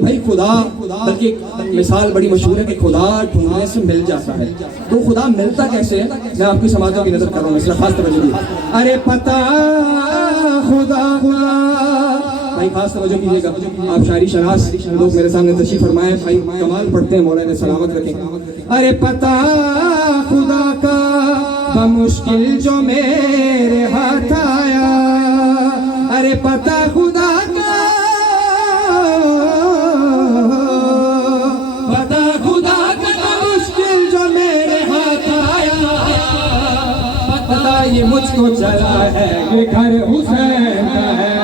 भाई खुदा, बल्कि मिसाल बड़ी मशहूर है कि खुदा ढूंढने से मिल जाता है। तो खुदा मिलता कैसे है, मैं आपकी समातों की नजर कर रहा हूँ, इसलिए खास तवज्जो दीजिए। अरे पता खुदा खुदा, भाई खास तवज्जो कीजिएगा। आप शायरी शनास लोग मेरे सामने तशरीफ फरमाए, भाई कमाल पढ़ते हैं, मौला ने सलामत रखें। अरे पता खुदा का बमुश्किल जो मेरे हाथ आया, अरे पता खुदा का, पता खुदा का बमुश्किल जो मेरे हाथ आया, पता ये मुझको चला है ये घर हुसैन का है।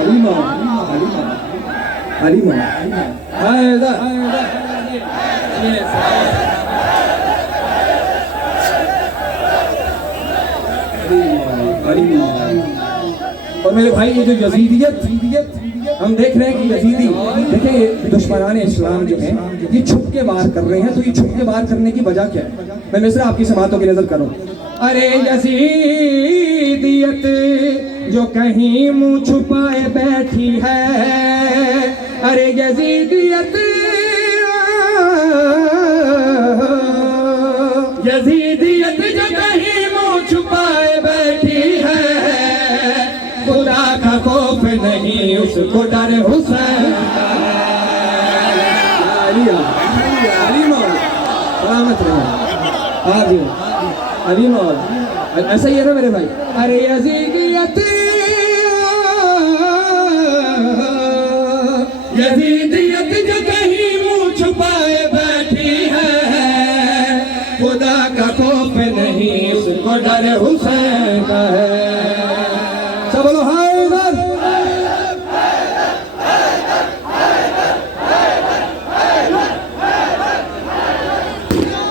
हलीमा हलीमा और मेरे भाई ये जो यजीदियत हम देख रहे हैं कि यजीदी, देखिए दुश्मनाने इस्लाम जो है ये छुप के वार कर रहे हैं। तो ये छुप के वार करने की वजह क्या है, मैं मिसरा आपकी समातों की नजर करूं। अरे यजीदियत जो कहीं मुंह छुपाए बैठी है, अरे यजीदियत यजीदियत जो कहीं मुंह छुपाए बैठी है, खुदा का खौफ नहीं उसको डर हुसैन का है। सलामत रहे अली मौला, ऐसा ही है ना मेरे भाई। अरे यजीदियत यजीदियत जो कहीं मुंह छुपाए बैठी है, खुदा का खौफ नहीं उसको डर हुसैन का है। सब बोलो हैदर,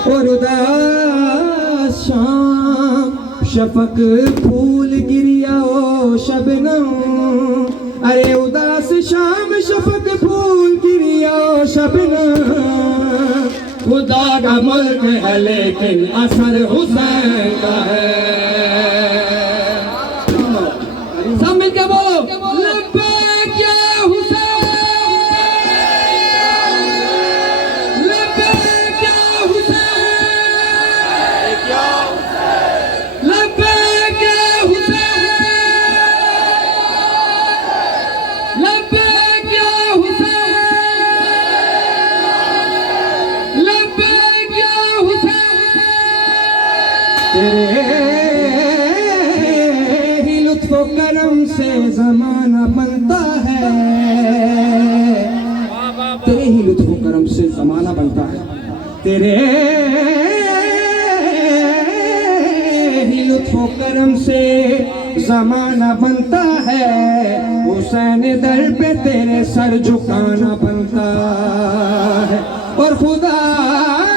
और उदास शाम शफक फूल गिरिया ओ शबनम, अरे उदास शाम शफक फूल गिरिया ओ शबनम, खुदा का मुल्क है लेकिन असर हुसैन का है। सब मिलके बोलो लब्बैक या हुसैन, लब्बैक या हुसैन, लब्बैक या हुसैन, लब्बैक या हुसैन, लब्बैक या हुसैन। तेरे ही लुत्फ करम से जमाना बनता है, तेरे ही लुत्फ करम से जमाना बनता है, तेरे ही लुत्फ करम से जमाना बनता है, हुसैन दर पे तेरे सर झुकाना बनता है। और खुदा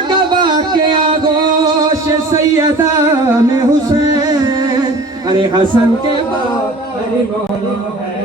गवाह के आगोश सैयदा में हुसैन, अरे हसन के बाप अरे मौला है,